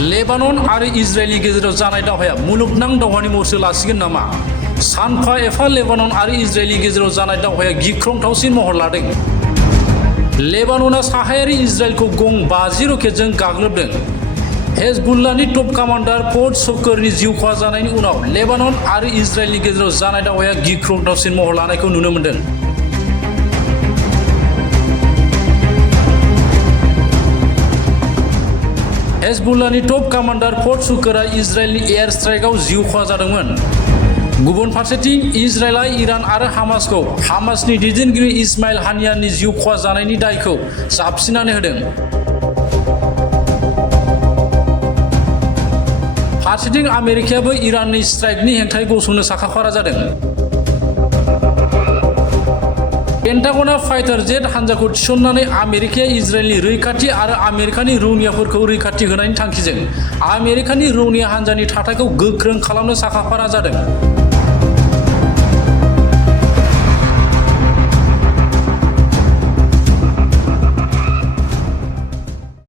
Lebanon आरो इजराइलनि गेजेराव जानाय दावहाया मुलुगनां दावहानि महर लासिगोन नामा? सानफा एफा लेबानन आरो इजराइलनि गेजेराव जानाय दावहाया गिख्रंथावसिन महर लादों। लेबानना साहायारि इजराइलखौ गं 50 रकेटजों गाग्लोबदों। हेजबुल्लाहनि टप कामान्डार फर्ड शक्करनि जिउ खहा जानायनि उनाव लेबानन आरो इजराइलनि गेजेराव जानाय दावहाया गिख्रंथावसिन महर लानायखौ नुनो मोन्दों। हेजबुल्लाहनि टप कामान्डार फर्ड शक्करा इजराइलनि एयार स्ट्राइकआव जिउ खहा जादोंमोन। गुबुन फारसेथिं इजराइलआ इरान आरो हामासखौ हामासनि दैदेनगिरि इस्माइल हानियानि जिउ खहा जानायनि दायखौ जाबसिननानै होदों। फारसेथिं आमेरिकायाबो इराननि स्ट्राइकनि हेंथायै गसंनो साखाफारा जादों। पेन्टागनआ फाइटार जेट हानजाखौ थिसननानै आमेरिकाया इजराइलनि रैखाथि आरो आमेरिकानि रौनियाफोरखौ रैखाथि होनायनि थांखिजों आमेरिकानि रौनिया हानजानि थाथायखौ गोख्रों खालामनो साखाफारा जादों।